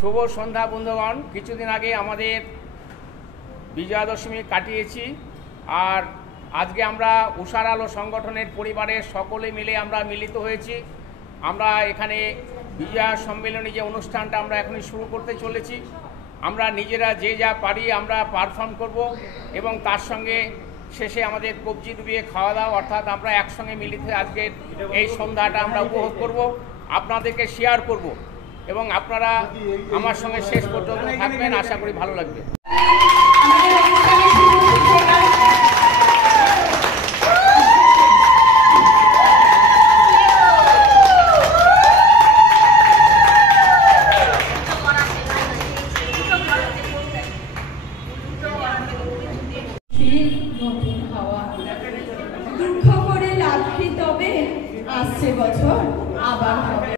শুভ সন্ধ্যা বন্ধুগণ। কিছুদিন আগে আমাদের বিজয়া দশমী কাটিয়েছি, আর আজকে আমরা উষার আলো সংগঠনের পরিবারের সকলে মিলে আমরা মিলিত হয়েছি। আমরা এখানে বিজয়া সম্মেলনী যে অনুষ্ঠানটা আমরা এখনই শুরু করতে চলেছি, আমরা নিজেরা যে যা পারি আমরা পারফর্ম করব এবং তার সঙ্গে শেষে আমাদের কবজি ডুবিয়ে খাওয়া দাওয়া, অর্থাৎ আমরা একসঙ্গে মিলিত আজকের এই সন্ধ্যাটা আমরা উপভোগ করব, আপনাদেরকে শেয়ার করব এবং আপনারা আমার সঙ্গে শেষ পর্যন্ত থাকবেন। আশা করি ভালো লাগবে। দুঃখ করে লাভ কি তবে, আসছে বছর আবার হবে।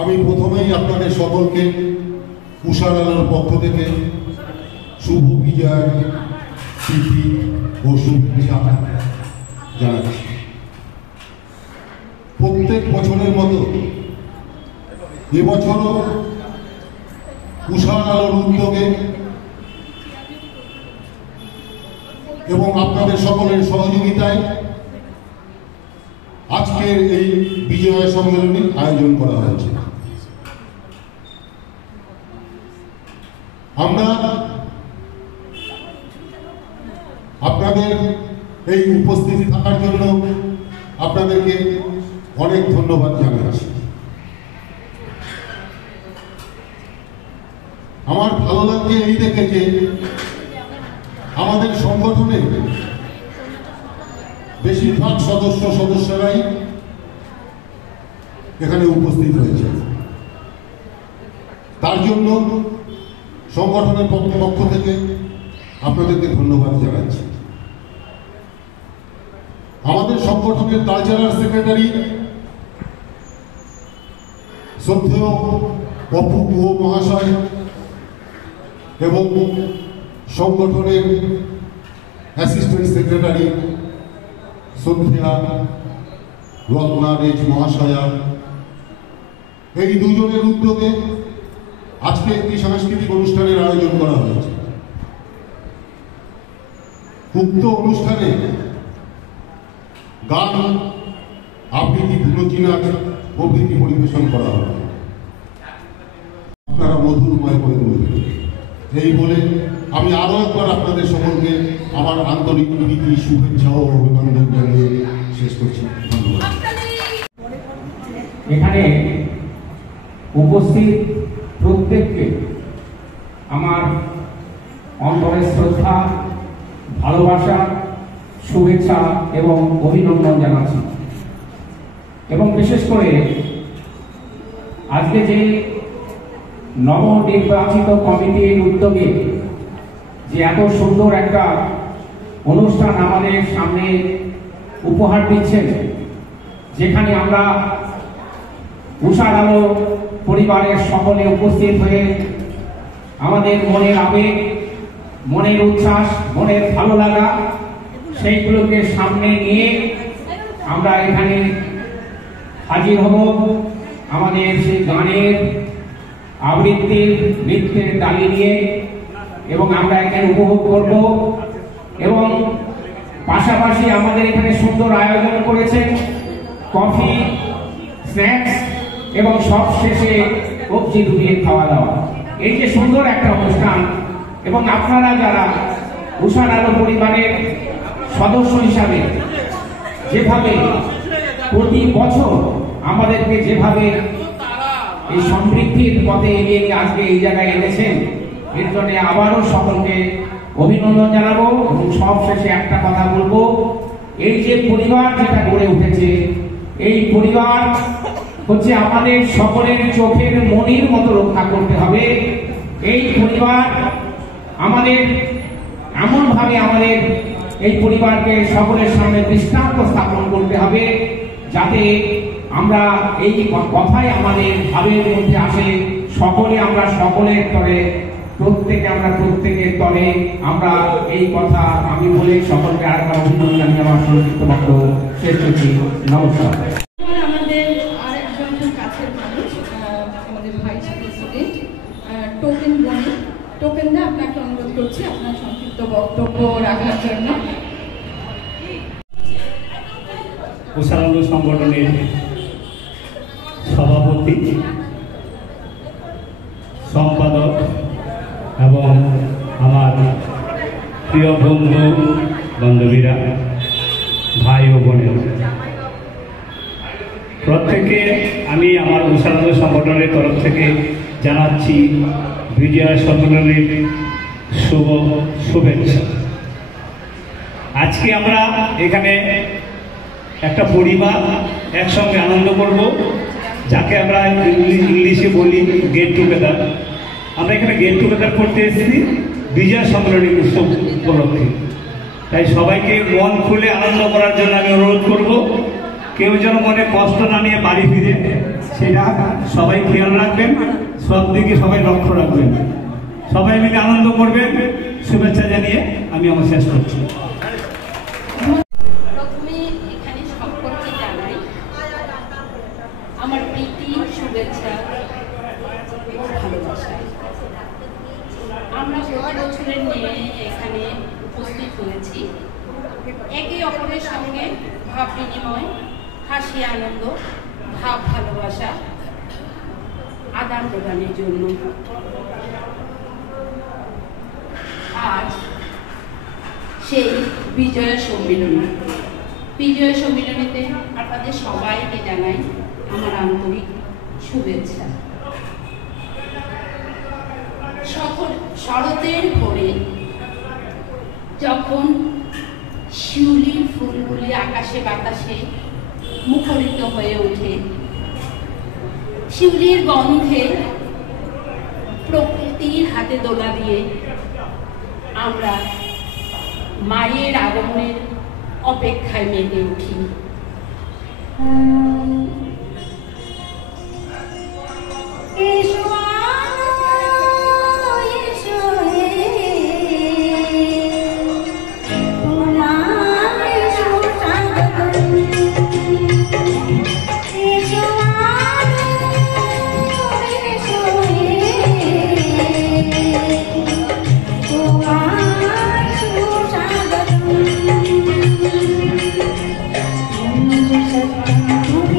আমি প্রথমেই আপনাদের সকলকে উষার আলোর পক্ষ থেকে শুভ বিজয় প্রীতি ও শুভেচ্ছা জানাচ্ছি। প্রত্যেক বছরের মতো এবছরও উষার আলোর উদ্যোগে এবং আপনাদের সকলের সহযোগিতায় আজকের এই বিজয় সম্মেলনীর আয়োজন করা হয়েছে। আমরা আপনাদের এই উপস্থিতি থাকার জন্য আপনাদেরকে অনেক ধন্যবাদ জানাচ্ছি। আমার ভালো লাগছে এই দেখে যে আমাদের সংগঠনের বেশিরভাগ সদস্যরাই এখানে উপস্থিত হয়েছে। তার জন্য সংগঠনের পক্ষ থেকে আপনাদেরকে ধন্যবাদ জানাচ্ছি। আমাদের সংগঠনের কালচারাল সেক্রেটারি শ্রদ্ধেয় অপু গুহ মহাশয় এবং সংগঠনের অ্যাসিস্ট্যান্ট সেক্রেটারি শ্রদ্ধেয়া রত্না রেজ মহাশয়া, এই দুজনের উদ্যোগে আজকে একটি সাংস্কৃতিক অনুষ্ঠানের আয়োজন করা হয়েছে। উক্ত অনুষ্ঠানে গান, আবৃত্তি, ধুনুচি নাচ প্রভৃতি পরিবেশন করা হবে। আপনারা মধুরময় করে তুলবেন এই বলে আমি আরো একবার আপনাদের সকলকে আমার আন্তরিক প্রীতি, শুভেচ্ছা ও অভিনন্দন জানিয়ে শেষ করছি। ধন্যবাদ। এখানে উপস্থিত প্রত্যেককে আমার অন্তরের শ্রদ্ধা, ভালোবাসা, শুভেচ্ছা এবং অভিনন্দন জানাচ্ছি। এবং বিশেষ করে আজকে যে নবনির্বাচিত কমিটির উদ্যোগে যে এত সুন্দর একটা অনুষ্ঠান আমাদের সামনে উপহার দিচ্ছেন, যেখানে আমরা উষার আলো পরিবারের সকলে উপস্থিত হয়ে আমাদের মনের আবেগ, মনের উচ্ছ্বাস, মনের ভালো লাগা সেইগুলোকে সামনে নিয়ে আমরা এখানে হাজির হব। আমাদের সেই গানের, আবৃত্তির, নৃত্যের ডালি নিয়ে এবং আমরা এখানে উপভোগ করব। এবং পাশাপাশি আমাদের এখানে সুন্দর আয়োজন করেছেন কফি, স্ন্যাক্স এবং সব শেষে কবজি ডুবিয়ে খাওয়া দাওয়া। এই যে সুন্দর একটা অনুষ্ঠান, এবং আপনারা যারা উষার আলো পরিবারের সদস্য হিসাবে যেভাবে প্রতি বছর আমাদেরকে যেভাবে এই সমৃদ্ধির পথে এগিয়ে নিয়ে আজকে এই জায়গায় এনেছেন, এর জন্য আবারও সকলকে অভিনন্দন জানাবো। এবং সব শেষে একটা কথা বলবো, এই যে পরিবার যেটা গড়ে উঠেছে, এই পরিবার হচ্ছে আমাদের সকলের চোখের মনির মতো রক্ষা করতে হবে। এই পরিবার আমাদের এমনভাবে আমাদের এই পরিবারকে সকলের সামনে দৃষ্টান্ত স্থাপন করতে হবে, যাতে আমরা এই কথাই আমাদের ভাবের মধ্যে আসে, সকলে আমরা সকলের তরে, প্রত্যেকের তরে আমরা এই কথা আমি বলে সকলকে আরেকবার অভিনন্দন জানিয়ে আমার সংক্ষিপ্ত বক্তব্য শেষ করছি। নমস্কার। আমাদের আরেকজন কাছের মানুষ, আমাদের ভাইস প্রেসিডেন্ট টোকেন বনি, টোকেন দা আপনাকে অনুরোধ করছি আপনার সংক্ষিপ্ত বক্তব্য রাখার জন্য। উষার আলো সংগঠনের সভাপতি, সম্পাদক এবং আমার প্রিয় বন্ধু বান্ধবীরা, ভাই ও বোনেরা, প্রত্যেকে আমি আমার উষার আলো সংগঠনের তরফ থেকে জানাচ্ছি বিজয়া সম্মেলনের শুভেচ্ছা। আজকে আমরা এখানে একটা পরিবার একসঙ্গে আনন্দ করব, যাকে আমরা ইংলিশে বলি গেট টুগেদার। আমরা এখানে গেট টুগেদার করতে এসেছি বিজয়া সম্মেলনী উৎসব উপলক্ষে। তাই সবাইকে মন খুলে আনন্দ করার জন্য আমি অনুরোধ করব, কেউ যেন মনে কষ্ট না নিয়ে বাড়ি ফিরে, সেটা সবাই খেয়াল রাখবেন, সব দিকে সবাই লক্ষ্য রাখবেন, সবাই মিলে আনন্দ করবেন। শুভেচ্ছা জানিয়ে আমি আমার শেষ করছি। প্রথমে এখানে সকলকে জানাই আমার প্রীতি, শুভেচ্ছা, ভালোবাসা। আমরা প্রতি বছরের নিয়ে এখানে উপস্থিত হয়েছি একে অপরের সঙ্গে ভাব বিনিময়, হাসি, আনন্দ, ভাব ভালোবাসা আদান প্রদানের জন্য। আজ সেই বিজয়া সম্মেলনী। বিজয়া সম্মেলনীতে আপনাদের সবাইকে জানাই আমার আন্তরিক শুভেচ্ছা। শরতের ভোরে যখন শিউলির ফুলগুলি আকাশে বাতাসে মুখরিত হয়ে ওঠে, শিউলির গন্ধে প্রকৃতির হাতে দোলা দিয়ে আমরা মায়ের আগমনের অপেক্ষায় মেতে উঠি। Thank you.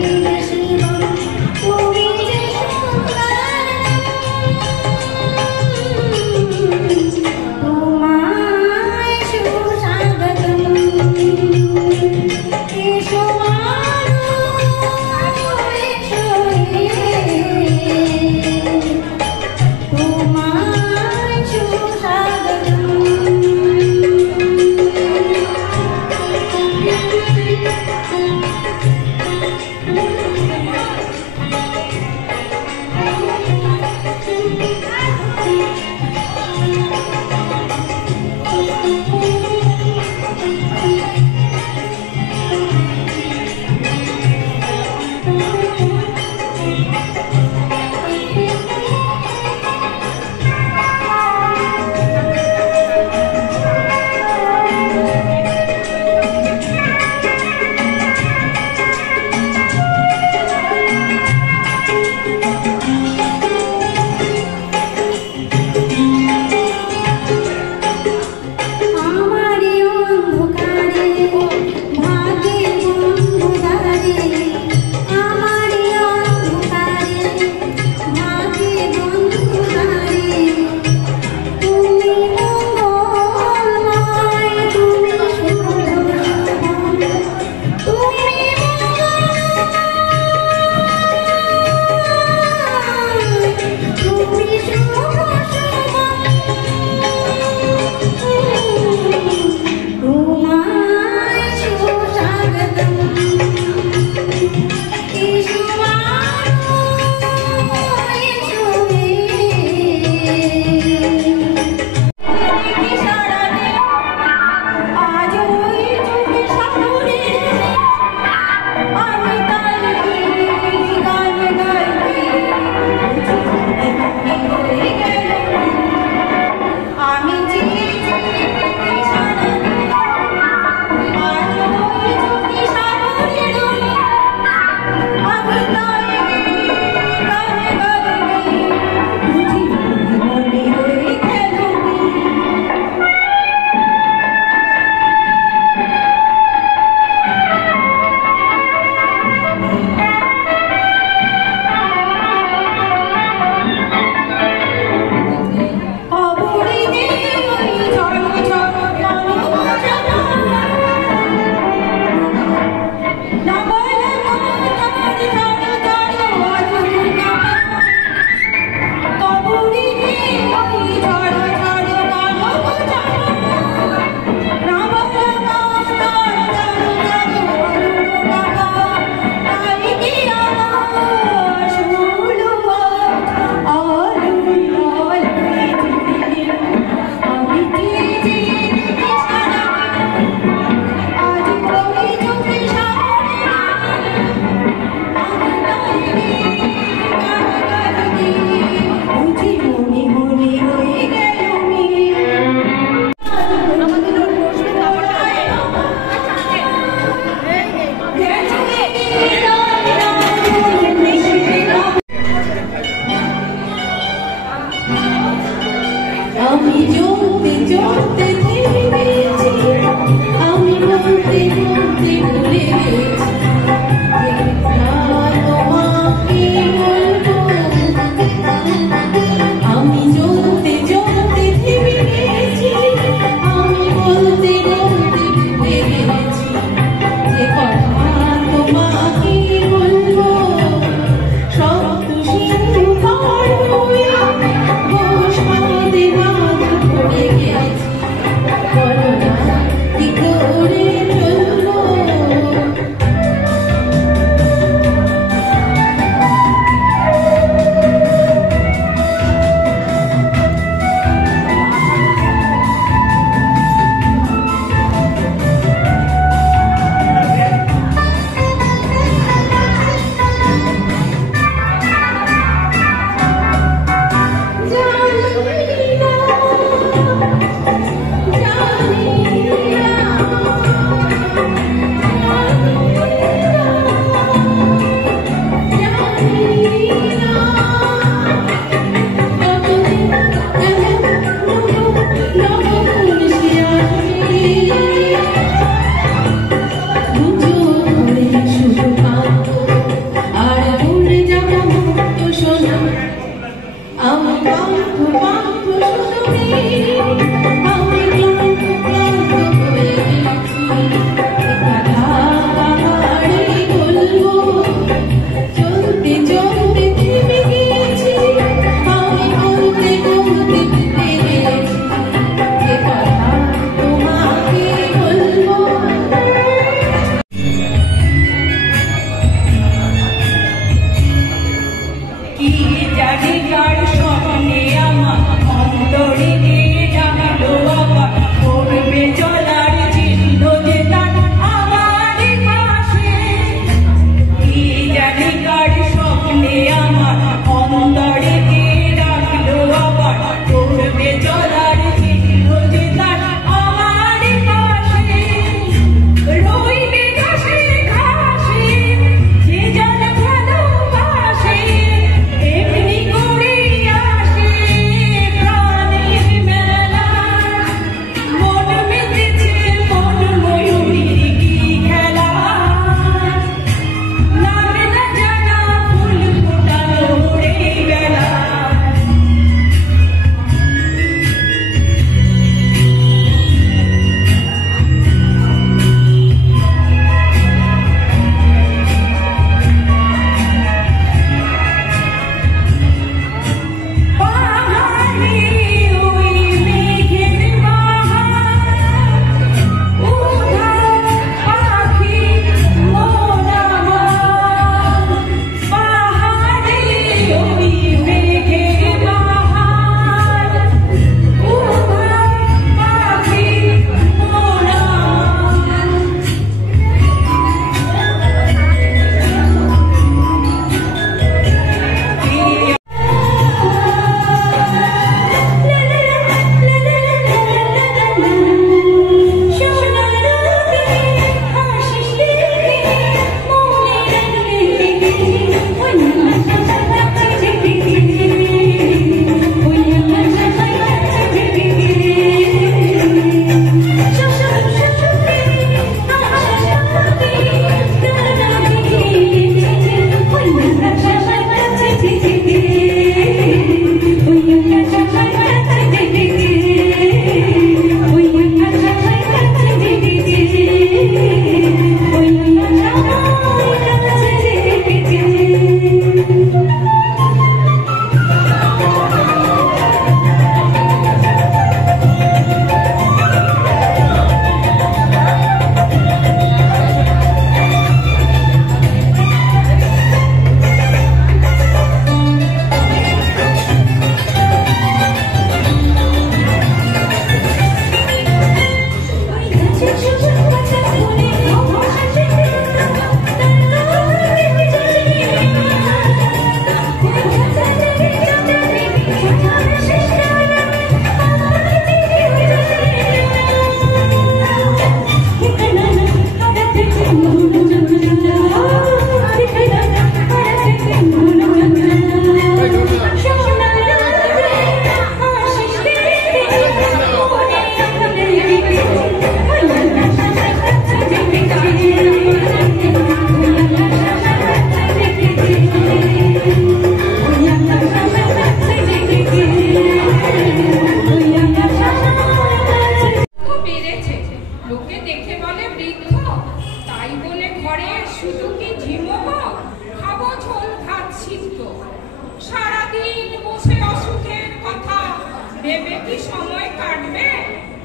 ভেবে কি সময় কাটবে?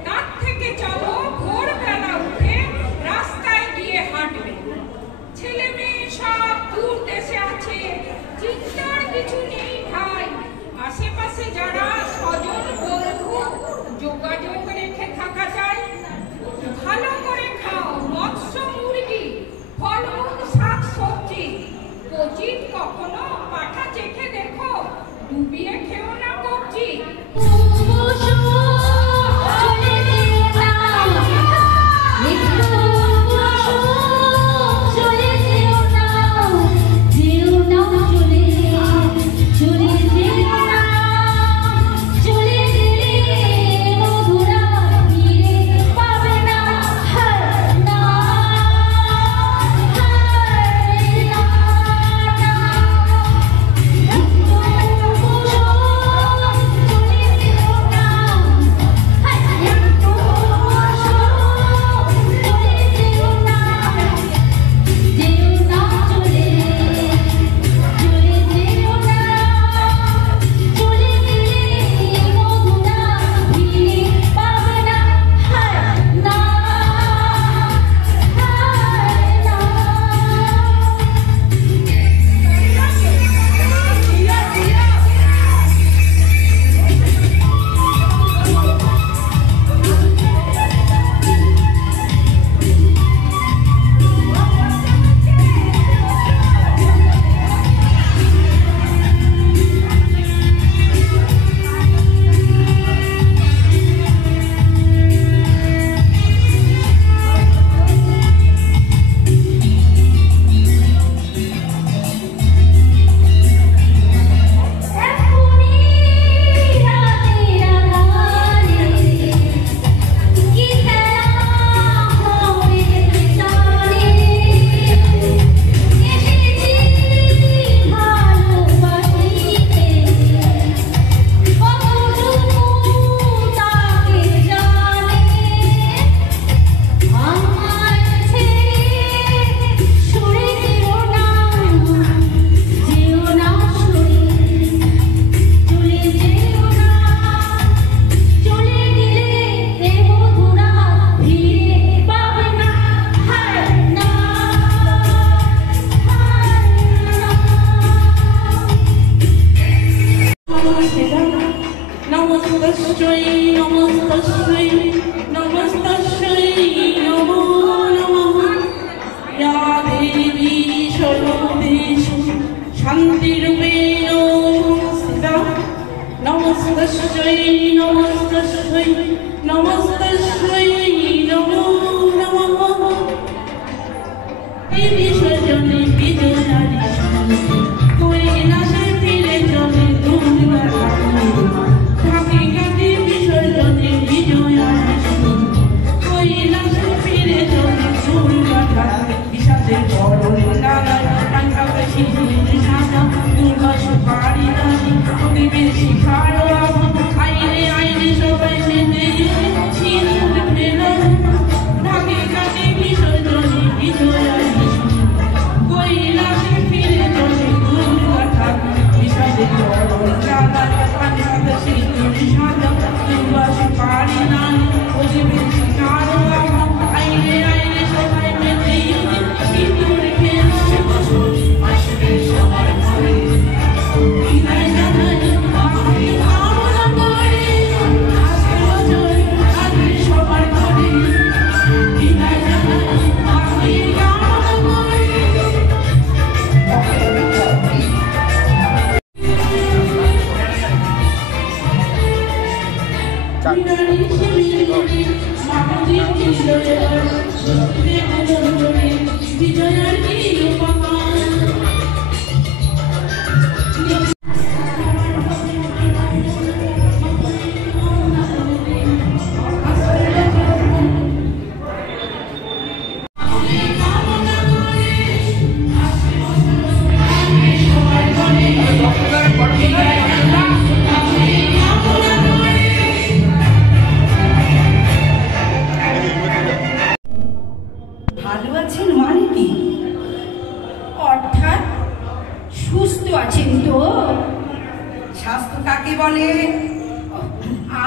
তার থেকে চলো ভোরবেলা উঠে রাস্তায় গিয়ে হাঁটবে। ছেলে মেয়ে সব দূর দেশে আছে, চিন্তার কিছু নেই ভাই। আশেপাশে যারা স্বজন বন্ধু যোগাযোগ রেখে থাকা যায়। ভালো করে খাও মৎস্য মুরগি, ফলমূল শাক সবজি। কচিত কখনো পাঠা চেখে দেখো, ডুবিয়ে খেও না কবজি।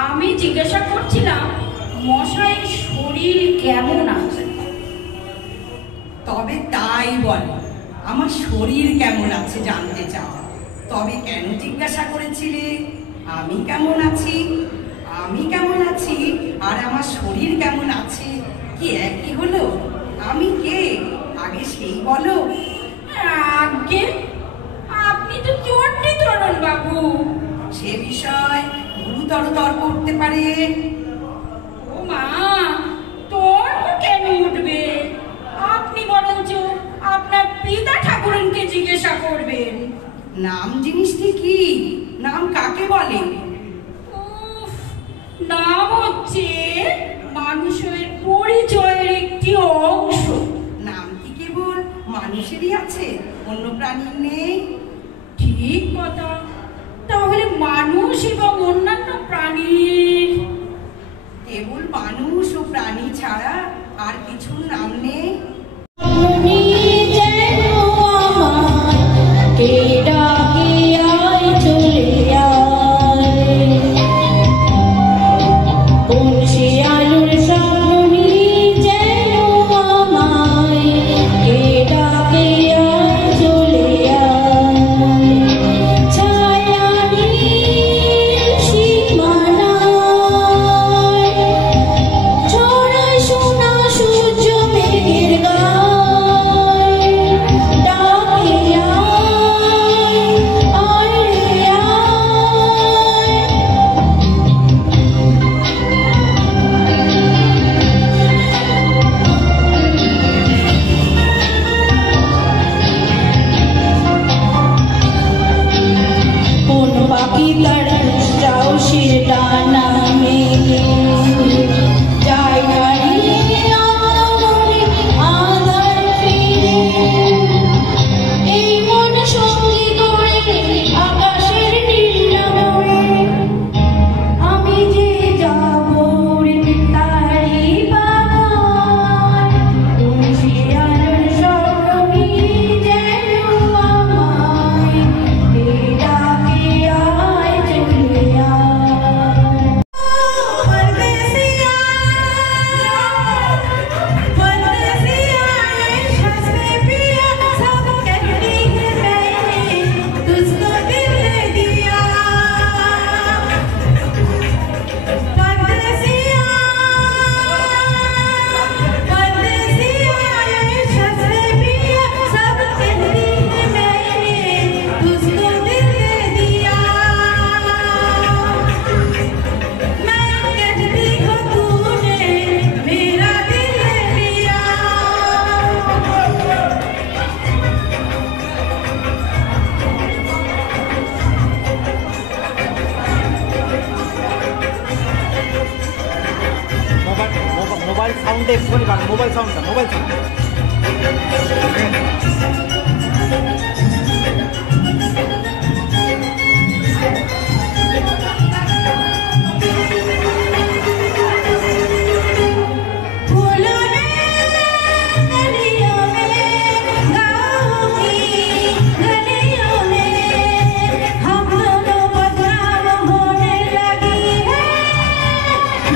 আমি জিজ্ঞাসা করছিলাম মশাইয়ের শরীর কেমন আছে। তবে তাই বল, আমার শরীর কেমন আছে জানতে চাও? তবে কেন জিজ্ঞাসা করেছিলে? আমি কেমন আছি, আমি কেমন আছি আর আমার শরীর কেমন আছে কি একই হলো? আমি কে আগে সেই বলো। আগে আপনি তো চণ্ডীচরণ বাবু। সে বিষয় গুরুতর তর্ক উঠতে পারে। ও মা, তর্ক কেন উঠবে? আপনি বরঞ্চ আপনার পিতা ঠাকুরনকে জিজ্ঞাসা করবেন। নাম জিনিসটি কি? নাম কাকে বলে? উফ, নাম হচ্ছে মানুষের পরিচয়ের একটি অংশ। নাম কি কেবল মানুষেরই আছে, অন্য প্রাণীর নেই? ঠিক কথা। তাহলে মানুষ এবং অন্যান্য প্রাণীর? কেবল মানুষ ও প্রাণী ছাড়া আর কিছুর নাম নেই। মোবাইল সাউন্ড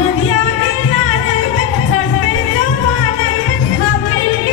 नदिया किनारे छठ पे जमाने हम मिलके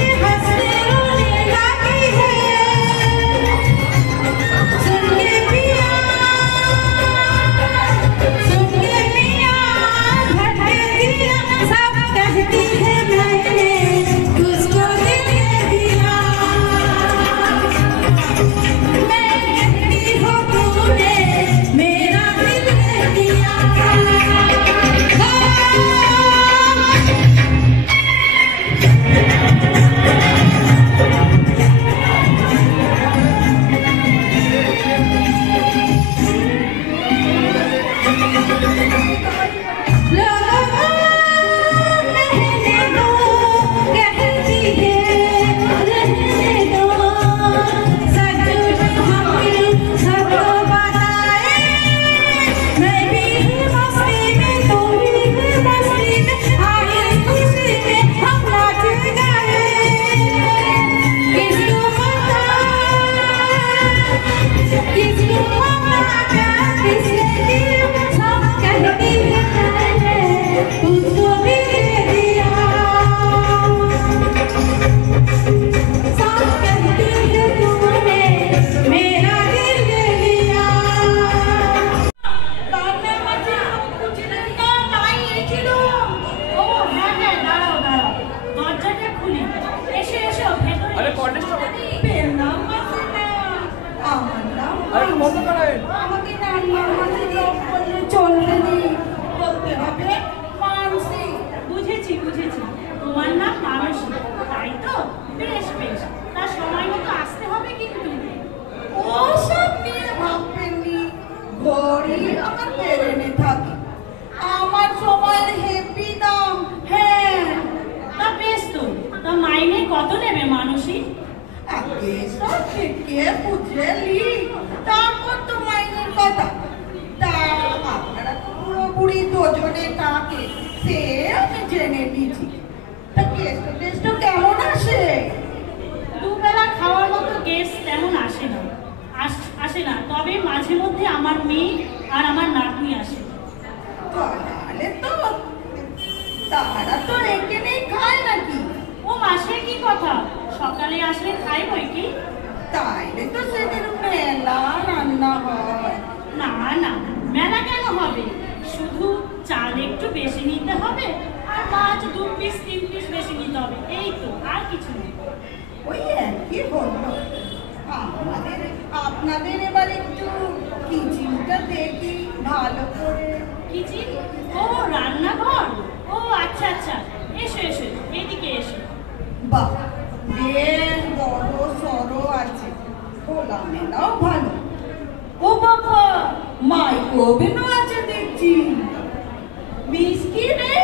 সবই আমার বেরেনে থাকে। আমার সময়ের হেপি দাম। হ্যাঁ, তা বেশ তো। তা মাইনে কত নেবে মানসী? আগে সব থেকে বুঝলি, তারপর তো মাইনের কথা। তা আপনারা তো পুরোপুরি দুজনে থাকে, সে আমি জেনে নিয়েছি। তা গেস্ট কেমন আসে? দুবেলা খাওয়ার মতো গেস্ট তেমন আসে না, তবে মাঝে মধ্যে আমার মেয়ে আর আমার নাতনি আসে। তাহলে তো তারা তো এখানে খায় নাকি? ও মাসে কি কথা, সকালে আসলে খাই বই কি। তাইলে তো সেদিন মেলা রান্না হয়। না না, মেলা কেন হবে, শুধু চাল একটু বেশি নিতে হবে আর মাছ 2 পিস 3 পিস বেশি নিতে হবে, এই তো, আর কিছু নেই। ওই একই হলো। আপনাদের এবার একটু কিচেনটা দেখি ভালো করে। কিচেন? ও রান্নাঘর, ও আচ্ছা আচ্ছা, এসো এসো, এদিকে এসো। বাহ, বেশ বড় সরো আছে, খোলা মেলাও ভালো। ও বাবা, মাইক্রোওভেনও আছে দেখছি। মিষ্টি নেই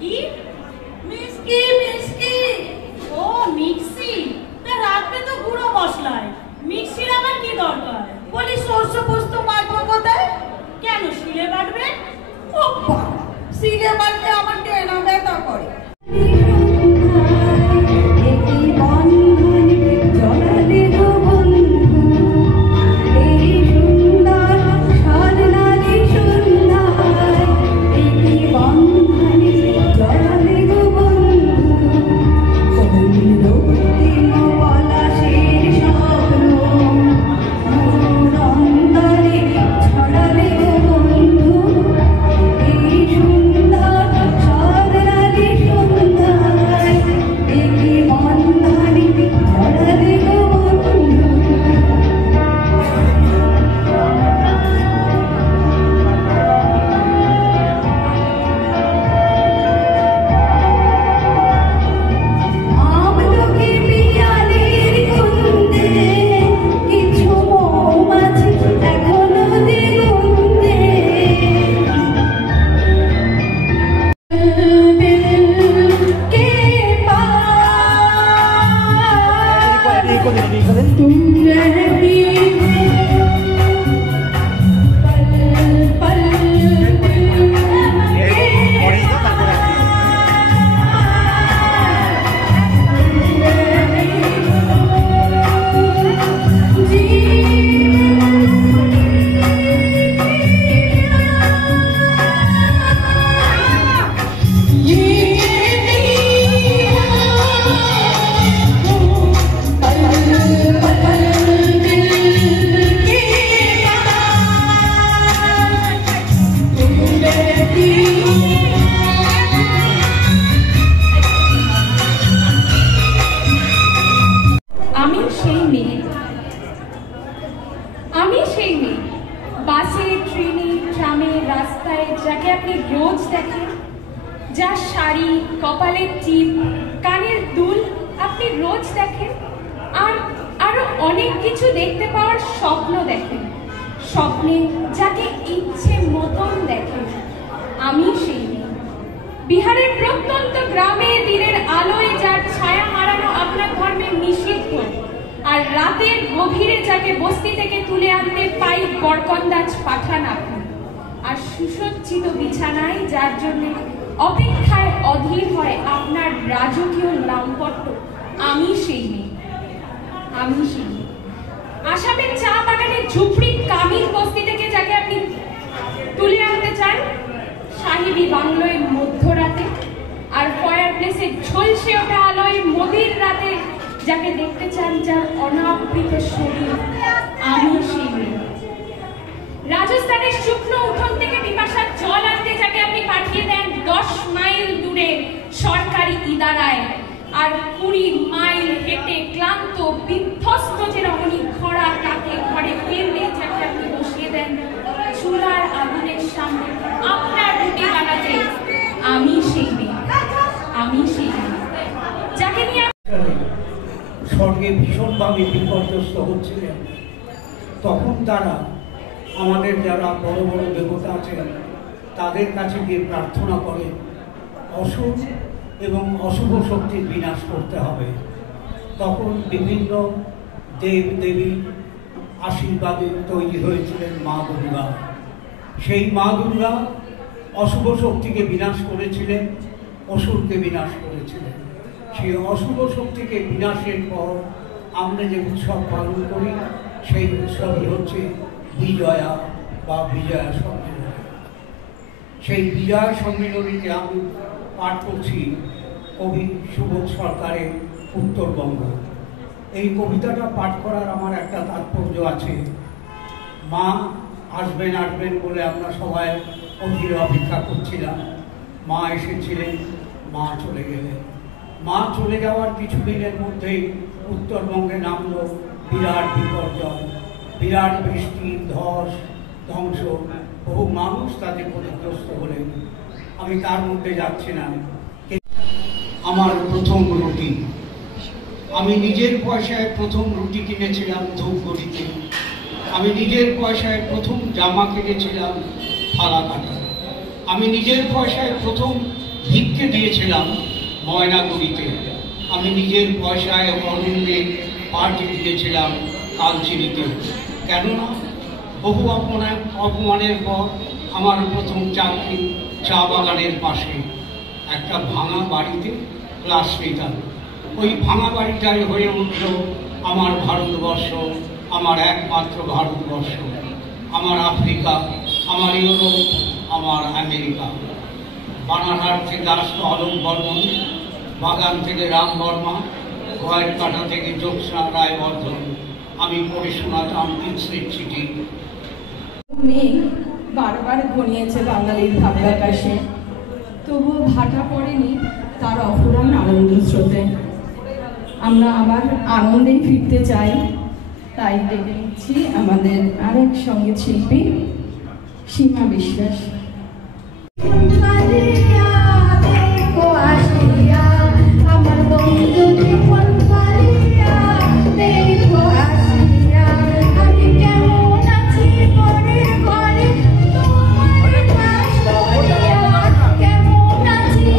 কি? মিষ্টি? ও মিক্সি, তা রাখবে তো গুঁড়ো মশলায়, মিক্সির আবার কি দরকার? বলি সরষে পোস্ত মাখবো কোথায়? কেন, শিলে বাটবে? ও বাবা, শিলে বাটলে আমার টেনা ব্যথা করে। যাকে আপনি রোজ দেখেন, যার শাড়ি, কপালের টিপ, কানের দুল আপনি রোজ দেখেন, আর আরো অনেক কিছু দেখতে পাওয়ার স্বপ্ন দেখেন, স্বপ্নে যাকে ইচ্ছে মতন দেখেন। আমি সেই মেয়ে। বিহারের প্রত্যন্ত গ্রামে দিনের আলোয় যার ছায়া মারানো আপনার ধর্মের নিষিদ্ধ, আর রাতের গভীরে যাকে বস্তি থেকে তুলে আনতে পাই বরকন্দাজ পাঠান আপনি, আর সুসজ্জিত বিছানায় যার জন্য অপেক্ষায় অধীর হয় আপনার রাজকীয় লামপট্ট। আমি সেই মেয়ে। আমি সেই মেয়ে। আসামের চা বাগানের ঝুপড়ি কামিল বস্তি থেকে যাকে আপনি তুলে আনতে চান সাহিবি বাংলোয় মধ্যরাতে, আর ফায়ার প্লেসের ঝলসে ওঠা আলোয় মোদির রাতে যাকে দেখতে চান যার অনাবৃত শরীর। আমি সেই মেয়ে। রাজস্থানের শুকনো উঠোন থেকে পিপাসার জল আনতে যাকে আপনি পাঠিয়ে দেন 10 মাইল দূরে সরকারি ইদারায়, আর 20 মাইল হেঁটে ক্লান্ত বিধ্বস্ত যে রমণী খরা কাকে ঘরে ফিরলে যাকে আপনি বসিয়ে দেন চুলার আগুনের সামনে আপনার রুটি বানাতে। আমি সেই মেয়ে। আমি সেই মেয়ে যাকে নিয়ে স্বর্গে ভীষণভাবে বিপর্যস্ত হচ্ছিলেন। তখন তারা আমাদের যারা বড় বড় দেবতা আছেন তাদের কাছে গিয়ে প্রার্থনা করে অশুভ এবং অশুভ শক্তির বিনাশ করতে হবে। তখন বিভিন্ন দেব দেবী আশীর্বাদে তৈরি হয়েছিলেন মা দুর্গা। সেই মা দুর্গা অশুভ শক্তিকে বিনাশ করেছিলেন, অসুরকে বিনাশ করেছিলেন। সেই অশুভ শক্তিকে বিনাশের পর আমরা যে উৎসব পালন করি সেই উৎসবই হচ্ছে বিজয়া বা বিজয়া সম্মেলনী। সেই বিজয়া সম্মেলনীতে আমি পাঠ করছি কবি সুবোধ সরকারের উত্তরবঙ্গ। এই কবিতাটা পাঠ করার আমার একটা তাৎপর্য আছে। মা আসবেন আসবেন বলে আমরা সবাই অধীর অপেক্ষা করছিলাম। মা এসেছিলেন, মা চলে গেলেন। মা চলে যাওয়ার কিছুদিনের মধ্যেই উত্তরবঙ্গে নামল বিরাট বিপর্যয়, বিরাট বৃষ্টি, ধস, ধ্বংস, বহু মানুষ তাতে ক্ষতিগ্রস্ত হলেন। আমি তার মধ্যে যাচ্ছি না। আমার প্রথম রুটি, আমি নিজের পয়সায় প্রথম রুটি কিনেছিলাম ধূপগুড়িতে। আমি নিজের পয়সায় প্রথম জামা কিনেছিলাম ফালাকাটা। আমি নিজের পয়সায় প্রথম ভিক্ষে দিয়েছিলাম ময়নাগুড়িতে। আমি নিজের পয়সায় অরণ্যে পার্টি দিয়েছিলাম কালচিনিতে। কেননা বহু অপমানের পর আমার প্রথম চাকরি চা বাগানের পাশে একটা ভাঙা বাড়িতে ক্লাস নিতাম। ওই ভাঙা বাড়িটাই হয়ে উঠল আমার ভারতবর্ষ, আমার একমাত্র ভারতবর্ষ, আমার আফ্রিকা, আমার ইউরোপ, আমার আমেরিকা। বানারহাট থেকে আসতো অলোক বর্মন, বাগান থেকে রাম বর্মা, গয়েরকাটা থেকে জ্যোৎস্না রায়বর্ধন। আমি পড়ে শোনাতাম তিনশ্রীর চিঠি। মেঘ বারবার ঘনিয়েছে বাঙালির ভাবনাকাশে, তবুও ভাটা পড়েনি তার অফুরান আনন্দ স্রোতে। আমরা আবার আনন্দেই ফিরতে চাই, তাই ডেকে নিচ্ছি আমাদের আরেক সঙ্গীত শিল্পী সীমা বিশ্বাস। আমার বন্ধু জীবন কালিয়া দেখো আসিয়া, আমি কেমন আছি পরের ঘরে তোমার পাশ করিয়া। কেমন আছি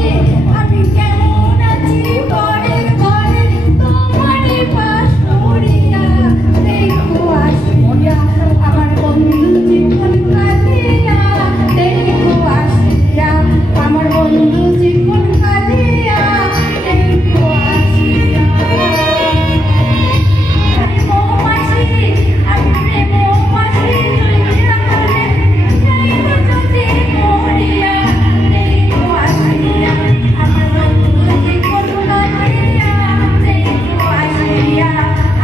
আমি, কেমন আছি পরের ঘরে তোমার পাশ করিয়া দেখো আসিয়া। আমার বন্ধু জীবন কালিয়া দেখো আসিয়া, আমার বন্ধু জীবন কালিয়া দেখো আসিয়া। আমি মৌমাছি, আমি প্রেম মৌমাছি, লইয়া বলে যাইব যদি মরিয়া দেখো আসিয়া। আমার বন্ধু জীবন কালিয়া দেখো আসিয়া,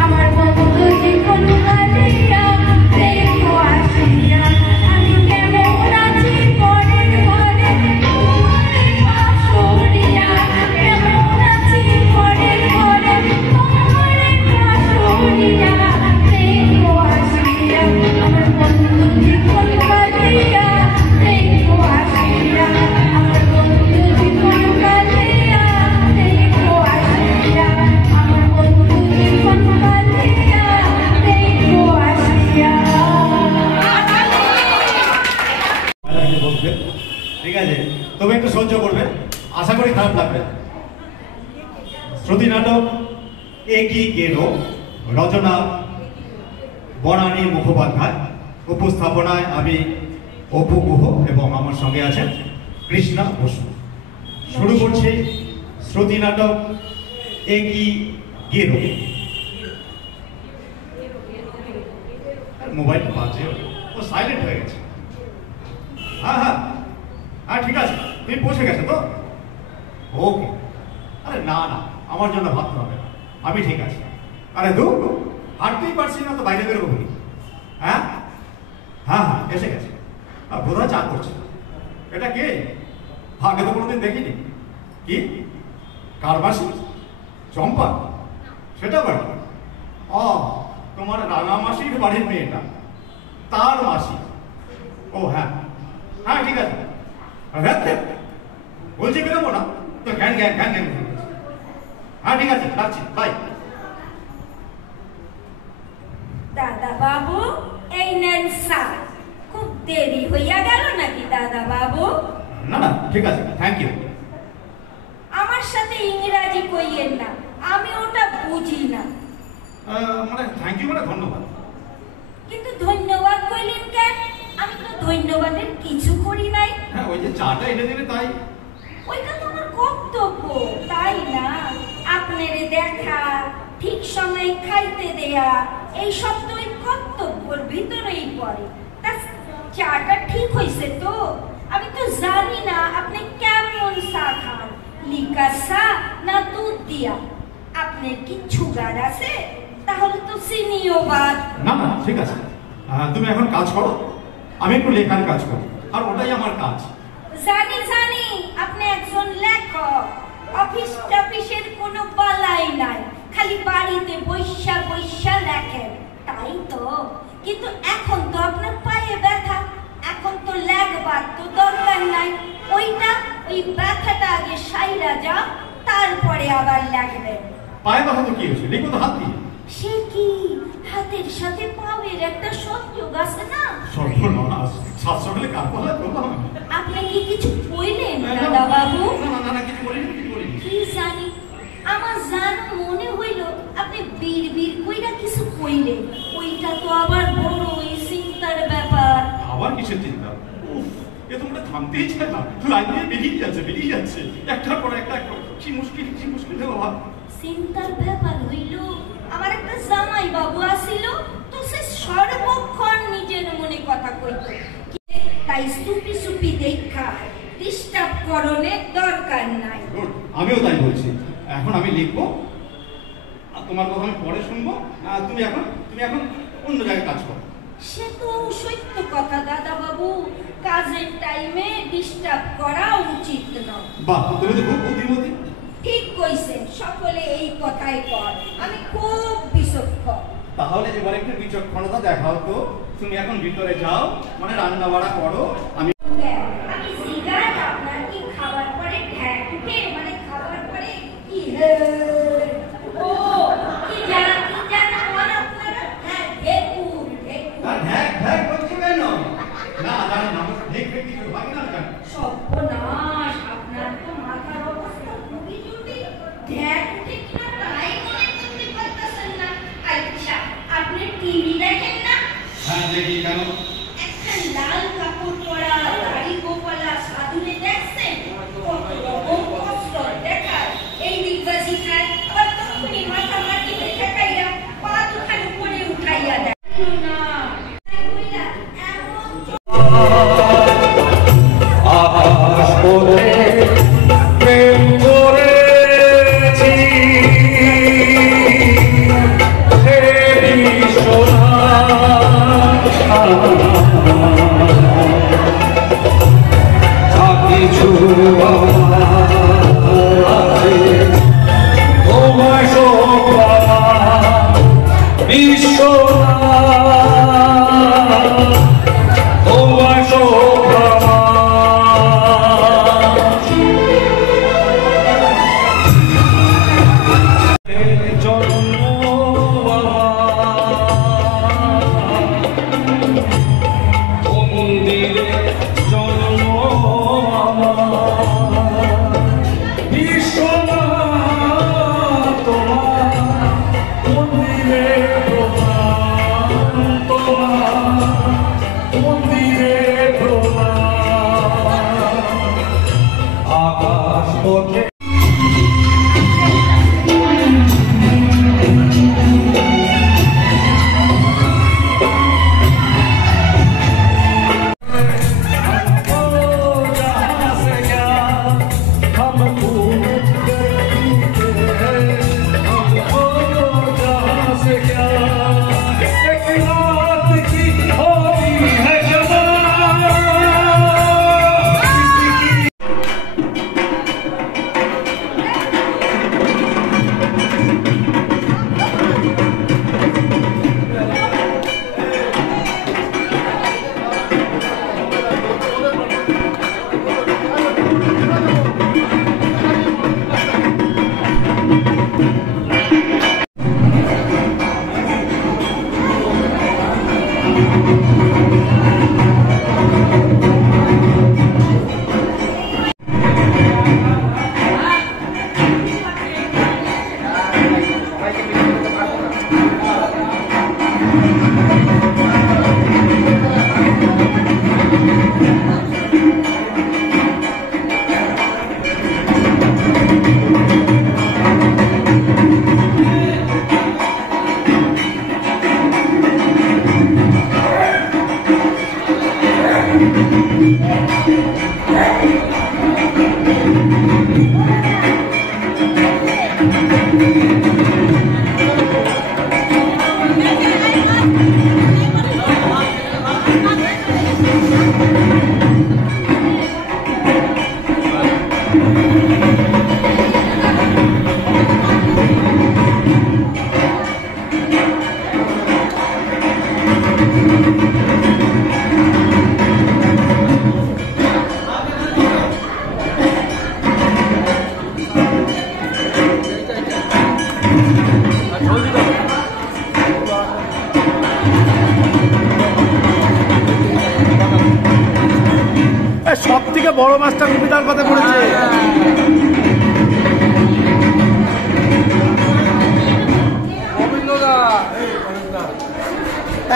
আমার বন্ধু জীবন কালিয়া দেখো আসিয়া। আমি কেমন আছি পরের ঘরে তোমার পাশ করিয়া। কেমন আছি পরের ঘরে তোমার পাশ করিয়া দেখো আসিয়া। আমার বন্ধু জীবন কালিয়া দেখো আসিয়া, আমার বন্ধু জীবন কালিয়া দেখো আসিয়া, আমার বন্ধু জীবন কালিয়া দেখো আসিয়া। ঠিক আছে, তবে একটু সহ্য করবে, আশা করি খারাপ লাগবে। শ্রুতি নাটক একই গেল, রচনা বনানী মুখোপাধ্যায়, উপস্থাপনায় আমি অপু গুহ এবং আমার সঙ্গে আছেন কৃষ্ণা বসু। শুরু করছি শ্রুতি নাটক একই গেল। মোবাইল বাজে, ও সাইলেন্ট হয়ে গেছে। হ্যাঁ হ্যাঁ হ্যাঁ ঠিক আছে, তুমি পৌঁছে গেছো তো? ওকে। আরে না না, আমার জন্য ভাবতে হবে না, আমি ঠিক আছি। আরে দু হাঁটতেই পারছি না তো বাইরে বেরোবো বলি। হ্যাঁ হ্যাঁ হ্যাঁ এসে গেছে। আর বোধহয় চা করছে। এটা কে? আগে তো কোনোদিন দেখিনি। কি কার মাসি? চম্পা? সেটা বাড়ি? ও তোমার রাঙা মাসির বাড়ির মেয়েটা, তার মাসি। ও হ্যাঁ হ্যাঁ ঠিক আছে। বলছি বেরোবো না তো ঘ্যান ঘ্যান ঘ্যান ঘ্যান। হ্যাঁ ঠিক আছে, রাখছি, বাই। দাদা বাবু, এই নেন চা। না না ঠিক আছে, থ্যাংক ইউ। আমার সাথে ইংরাজি কইয়েন না, আমি ওটা বুঝি না। মানে থ্যাংক ইউ মানে ধন্যবাদ। কিন্তু ধন্যবাদ কইলেন কেন? আমি তো ধন্যবাদের কিছু করি নাই। হ্যাঁ, ওই যে চাটা এনে দিলে তাই। ওইটা তো আমার কর্তব্য, তাই না? আপনারে দেখা, ঠিক সময়ে খাইতে দেয়া, এই সব তো ওই কর্তব্যের ভিতরেই পড়ে। তা চাটা ঠিক হয়েছে তো? আমি তো জানি না আপনি কেমন চা খান, লিকা চা না দুধ দিয়া। আপনার কি সুগার আছে? তাহলে তো চিনিও বাদ। না না ঠিক আছে, তুমি এখন কাজ করো, আমি একটু লেখার কাজ করি, আর ওটাই আমার কাজ। জানি জানি আপনি একজন লেখক, অফিস টফিসের কোনো বালাই নাই, খালি বাড়িতে বৈশা বৈশা লেখেন, তাই তো? কিন্তু এখন তো আপনার পায়ে ব্যথা, এখন তো লেখবার তো দরকার নাই। ওইটা ওই ব্যথাটা আগে সাইরা যাও, তারপরে আবার লেখবেন। পায়ে ব্যথা তো কি হয়েছে, লিখবো তো হাত দিয়ে। সে কি হাতের সাথে পাওয়ের একটা সংযোগ আছে না? সর্বনাশ, সাত সকালে কার পালা করলাম। আপনি কি কিছু কইলেন দাদা বাবু? না না কিছু বলিনি, কিছু বলিনি। কি জানি, আমার জান মনে হইল আপনি বীর বীর কইরা কিছু কইলেন। ওইটা তো আবার বড় ওই চিন্তার ব্যাপার। আবার কিসের চিন্তা? এ তো মনে থামতেই চায় না, লাইন দিয়ে বেরিয়ে যাচ্ছে একটার পর একটা। কি মুশকিল রে বাবা। চিন্তার ব্যাপার হইল, আমার একটা জামাই বাবু আসিল, তো সে সর্বক্ষণ নিজের মনে কথা কইত, তাই সুপি সুপি দেখা ডিস্টার্ব করণের দরকার নাই। আমিও তাই বলছি, এখন আমি লিখবো, তোমার কথা আমি পরে শুনবো। তুমি এখন অন্য জায়গায় কাজ করো। সে তো সত্য কথা দাদা বাবু, কাজের টাইমে ডিস্টার্ব করা উচিত নয়। বাহ, তুমি তো খুব বুদ্ধিমতী। ঠিক কইছেন, সকলে এই কথাই কয়, আমি খুব বিচক্ষণ। তাহলে এবার একটু বিচক্ষণতা দেখাও তো। তুমি এখন ভিতরে যাও, মানে রান্না বাড়া করো। আমি জিগাই আপনার কি খাবার পরে ঢ্যাক উঠে, মানে খাবার পরে কি ও কি জানা বল আপনারা? হ্যাঁ, ঢেকুর। ঢ্যাক করছো কেন? না জানি না, ঢেক কিছু হয় না কেন? সর্বনাশ, আপনার তো মাথার অবস্থা খুবই জটিল। ঢ্যাক উঠে কিনা তাই মনে করতে পারতেছেন না। আচ্ছা, আপনি টিভি দেখেন না? হ্যাঁ দেখি, কেন? একটা লাল কাপড় পরা দাড়ি গোপালা সাধুরে দেখছেন? কত রকম কষ্ট দেখায়, এই দিকবাজি খায়, আবার তখনই মাথা মাটিতে ঠেকাইয়া পা দুখানি উপরে উঠাইয়া দেয় না। আকাশ পথে প্রেম করেছি, হে সোনা যা কিছু আছে তোমায় সব বিশ্ব সব থেকে বড় মাছটা কবিতার পাতে পড়েছে।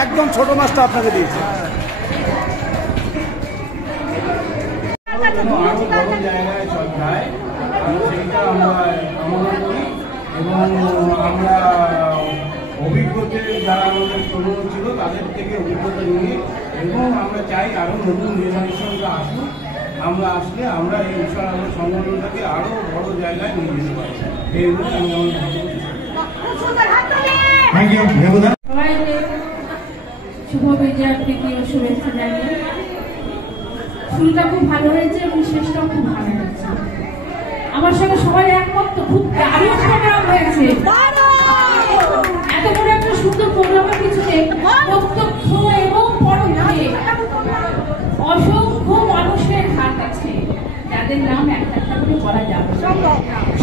একদম ছোট মাছটা আপনাকে দিয়েছে। বড় জায়গায় যায় সেইটা আমরা কামনা করি এবং আমরা অভিজ্ঞতা যারা আমাদের তরুণ ছিল তাদের থেকে অভিজ্ঞতা নিয়ে এবং আমরা চাই আরও নতুন জেনারেশনরা আসুক। আমরা আসলে আমরা এই উষা আলো সংগঠনটাকে আরও বড় জায়গায় নিয়ে যেতে পারি। এই জন্য আমি আমার সবাইকে শুভ বিজয়ার প্রীতি ও শুভেচ্ছা জানিয়ে শুরুটা খুব ভালো হয়েছে এবং শেষটাও খুব ভালো হয়েছে। আমার সঙ্গে সবাই একমত তো, খুব দারুণ প্রোগ্রাম হয়েছে। এত বড় একটা সুন্দর প্রোগ্রামের পিছনে প্রত্যক্ষ এবং পরোক্ষে অসংখ্য মানুষের হাত আছে, যাদের নাম একটা একটা করে বলা যাবে।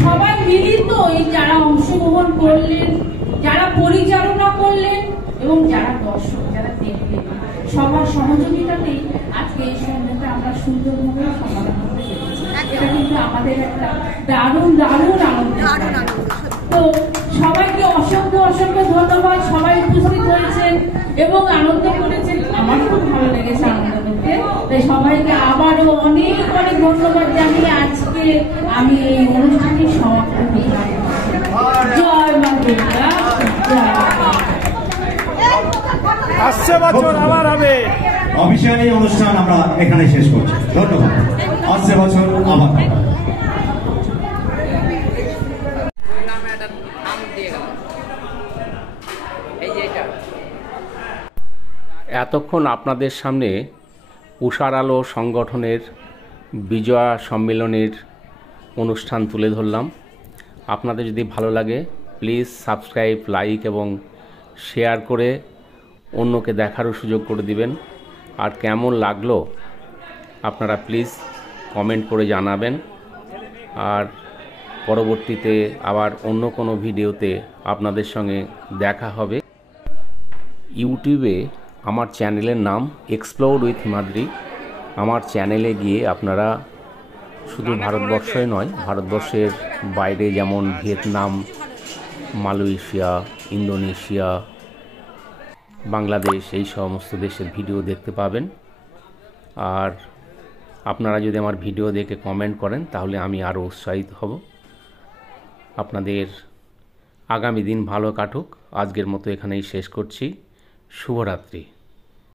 সবাই মিলিত এই যারা অংশগ্রহণ করলেন, যারা পরিচালনা করলেন এবং যারা দর্শক যারা দেখলেন, সবার সহযোগিতাতেই আজকে এই সন্ধ্যাটা আমরা সুন্দরভাবে সমাধান করতে পেরেছি। এটা কিন্তু আমাদের একটা দারুণ দারুণ আনন্দ। তো সবাইকে অসংখ্য অসংখ্য ধন্যবাদ। সবাই উপস্থিত হয়েছেন এবং আনন্দ করেছেন। আমার খুব ভালো লেগেছে আনন্দ করতে। তাই সবাইকে আবারও অনেক অনেক ধন্যবাদ জানিয়ে আজকে আমি এই অনুষ্ঠানটি সমাপ্ত করলাম। জয় মা দুর্গা। আসছে বছর আবার হবে। অফিসিয়ালি এই অনুষ্ঠান আমরা এখানে শেষ করছি। ধন্যবাদ। আসছে বছর আবার। এতক্ষণ আপনাদের সামনে উষার আলো সংগঠনের বিজয়া সম্মেলনের অনুষ্ঠান তুলে ধরলাম। আপনাদের যদি ভালো লাগে প্লিজ সাবস্ক্রাইব, লাইক এবং শেয়ার করে অন্যকে দেখারও সুযোগ করে দিবেন। আর কেমন লাগলো আপনারা প্লিজ কমেন্ট করে জানাবেন। আর পরবর্তীতে আবার অন্য কোনো ভিডিওতে আপনাদের সঙ্গে দেখা হবে। ইউটিউবে আমার চ্যানেলের নাম এক্সপ্লোর উইথ হিমাদ্রি। আমার চ্যানেলে গিয়ে আপনারা শুধু ভারতবর্ষই নয়, ভারতবর্ষের বাইরে যেমন ভিয়েতনাম, মালয়েশিয়া, ইন্দোনেশিয়া, বাংলাদেশ, এই সমস্ত দেশের ভিডিও দেখতে পাবেন। আর আপনারা যদি আমার ভিডিও দেখে কমেন্ট করেন তাহলে আমি আরও উৎসাহিত হব। আপনাদের আগামী দিন ভালো কাটুক। আজকের মতো এখানেই শেষ করছি। শুভরাত্রি।